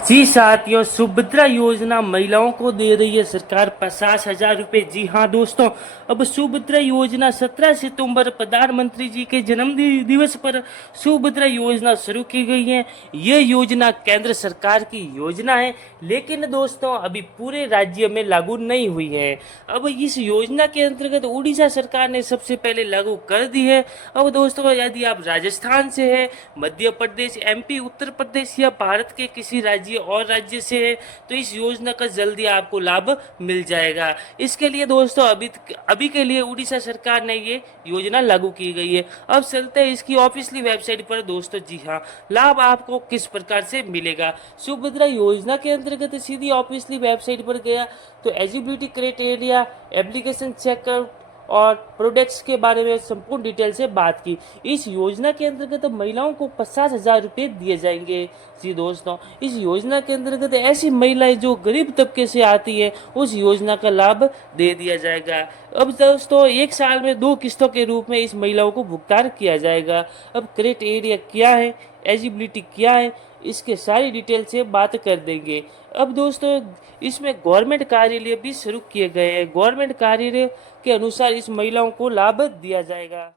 जी साथियों, सुभद्रा योजना महिलाओं को दे रही है सरकार 50,000 रुपये। जी हाँ दोस्तों, अब सुभद्रा योजना 17 सितंबर प्रधानमंत्री जी के जन्म दिवस पर सुभद्रा योजना शुरू की गई है। ये योजना केंद्र सरकार की योजना है, लेकिन दोस्तों अभी पूरे राज्य में लागू नहीं हुई है। अब इस योजना के अंतर्गत उड़ीसा सरकार ने सबसे पहले लागू कर दी है। अब दोस्तों यदि आप राजस्थान से है, मध्य प्रदेश, एमपी, उत्तर प्रदेश या भारत के किसी राज्य और राज्य से है तो इस योजना का जल्दी आपको लाभ मिल जाएगा। इसके लिए दोस्तों अभी के लिए उड़ीसा सरकार ने ये योजना लागू की गई है। अब चलते हैं इसकी ऑफिशियली वेबसाइट पर दोस्तों। जी हाँ, लाभ आपको किस प्रकार से मिलेगा। सुभद्रा योजना के अंतर्गत सीधी ऑफिशियली वेबसाइट पर गया तो एलिजिबिलिटी क्राइटेरिया, एप्लीकेशन चेक और प्रोडक्ट्स के बारे में संपूर्ण डिटेल से बात की। इस योजना के अंतर्गत महिलाओं को 50,000 रुपये दिए जाएंगे। जी दोस्तों, इस योजना के अंतर्गत ऐसी महिलाएं जो गरीब तबके से आती है उस योजना का लाभ दे दिया जाएगा। अब दोस्तों 1 साल में 2 किस्तों के रूप में इस महिलाओं को भुगतान किया जाएगा। अब क्राइटेरिया क्या है, एलिजिबिलिटी क्या है, इसके सारी डिटेल से बात कर देंगे। अब दोस्तों इसमें गवर्नमेंट कार्यालय भी शुरू किए गए हैं। गवर्नमेंट कार्यालय के अनुसार इस महिलाओं को लाभ दिया जाएगा।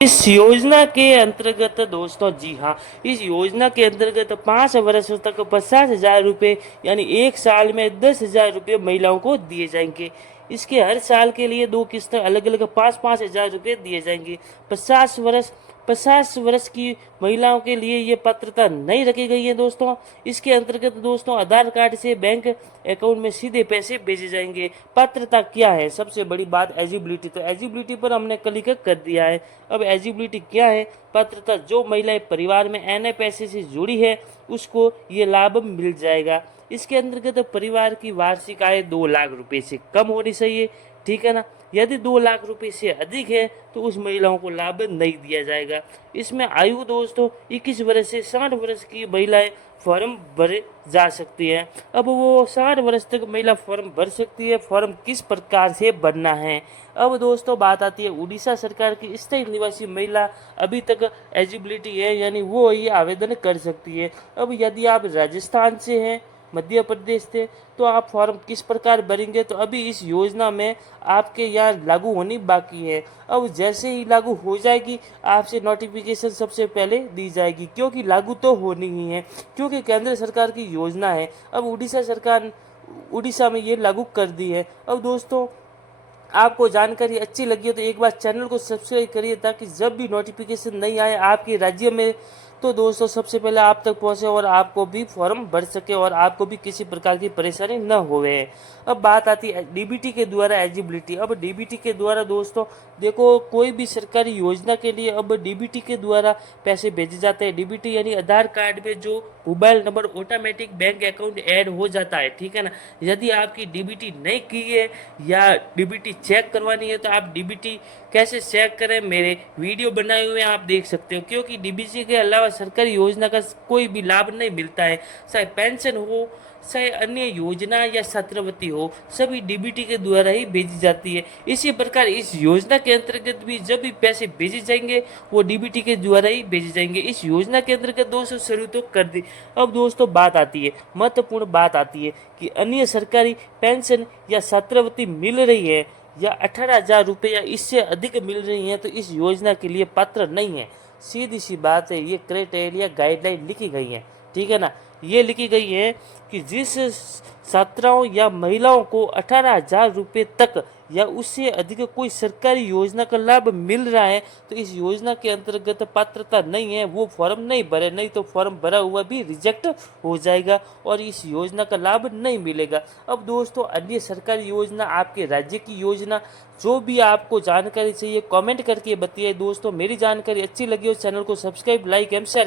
इस योजना के अंतर्गत दोस्तों, जी हाँ, इस योजना के अंतर्गत 5 वर्ष तक 50,000 रुपये यानी 1 साल में 10,000 रुपये महिलाओं को दिए जाएंगे। इसके हर साल के लिए 2 किस्तें अलग अलग 5-5 हज़ार रुपये दिए जाएंगे। 50 वर्ष की महिलाओं के लिए ये पात्रता नहीं रखी गई है दोस्तों। इसके अंतर्गत दोस्तों आधार कार्ड से बैंक अकाउंट में सीधे पैसे भेजे जाएंगे। पात्रता क्या है, सबसे बड़ी बात एलिजिबिलिटी। तो एलिजिबिलिटी पर हमने क्लिक कर दिया है। अब एलिजिबिलिटी क्या है, पात्रता, जो महिलाएं परिवार में एनए पैसे से जुड़ी है उसको ये लाभ मिल जाएगा। इसके अंतर्गत परिवार की वार्षिक आय 2 लाख रुपए से कम होनी चाहिए, ठीक है ना। यदि 2 लाख रुपए से अधिक है तो उस महिलाओं को लाभ नहीं दिया जाएगा। इसमें आयु दोस्तों 21 वर्ष से 60 वर्ष की महिलाएं फॉर्म भरे जा सकती हैं। अब वो 60 वर्ष तक महिला फॉर्म भर सकती है। फॉर्म किस प्रकार से भरना है, अब दोस्तों बात आती है उड़ीसा सरकार की स्थायी निवासी महिला अभी तक एलिजिबिलिटी है यानी वो ये आवेदन कर सकती है। अब यदि आप राजस्थान से हैं, मध्य प्रदेश से, तो आप फॉर्म किस प्रकार भरेंगे, तो अभी इस योजना में आपके यहाँ लागू होनी बाकी है। अब जैसे ही लागू हो जाएगी आपसे नोटिफिकेशन सबसे पहले दी जाएगी, क्योंकि लागू तो होनी ही है, क्योंकि केंद्र सरकार की योजना है। अब उड़ीसा में ये लागू कर दी है। अब दोस्तों आपको जानकारी अच्छी लगी है तो एक बार चैनल को सब्सक्राइब करिए, ताकि जब भी नोटिफिकेशन नहीं आए आपके राज्य में तो दोस्तों सबसे पहले आप तक पहुंचे और आपको भी फॉर्म भर सके और आपको भी किसी प्रकार की परेशानी न होवे। अब बात आती है डीबीटी के द्वारा एलिजिबिलिटी। अब डीबीटी के द्वारा दोस्तों देखो, कोई भी सरकारी योजना के लिए अब डीबीटी के द्वारा पैसे भेजे जाते हैं। डीबीटी यानी आधार कार्ड में जो mobile number automatic bank account add हो जाता है, ठीक है ना। यदि आपकी डीबीटी नहीं की है या डीबीटी चेक करवानी है तो आप डीबीटी कैसे चेक करें, मेरे वीडियो बनाए हुए आप देख सकते हो। क्योंकि डीबीटी के अलावा सरकारी योजना का कोई भी लाभ नहीं मिलता है, चाहे पेंशन हो, चाहे अन्य योजना या छात्रवृत्ति हो, सभी डीबीटी के द्वारा ही भेजी जाती है। इसी प्रकार इस योजना के अंतर्गत भी जब भी पैसे भेजे जाएंगे वो डीबीटी के द्वारा ही भेजे जाएंगे। इस योजना के अंतर्गत दोस्तों शुरू तो कर दी। अब दोस्तों बात आती है, महत्वपूर्ण बात आती है कि अन्य सरकारी पेंशन या छात्रवृत्ति मिल रही है या 18,000 रुपये या इससे अधिक मिल रही है तो इस योजना के लिए पात्र नहीं है। सीधी सी बात है, ये क्राइटेरिया गाइडलाइन लिखी गई है, ठीक है ना। ये लिखी गई है कि जिस छात्राओं या महिलाओं को 18,000 रुपये तक या उससे अधिक कोई सरकारी योजना का लाभ मिल रहा है तो इस योजना के अंतर्गत पात्रता नहीं है, वो फॉर्म नहीं भरे, नहीं तो फॉर्म भरा हुआ भी रिजेक्ट हो जाएगा और इस योजना का लाभ नहीं मिलेगा। अब दोस्तों अन्य सरकारी योजना, आपके राज्य की योजना, जो भी आपको जानकारी चाहिए कमेंट करके बताइए। दोस्तों मेरी जानकारी अच्छी लगी हो चैनल को सब्सक्राइब, लाइक एंड शेयर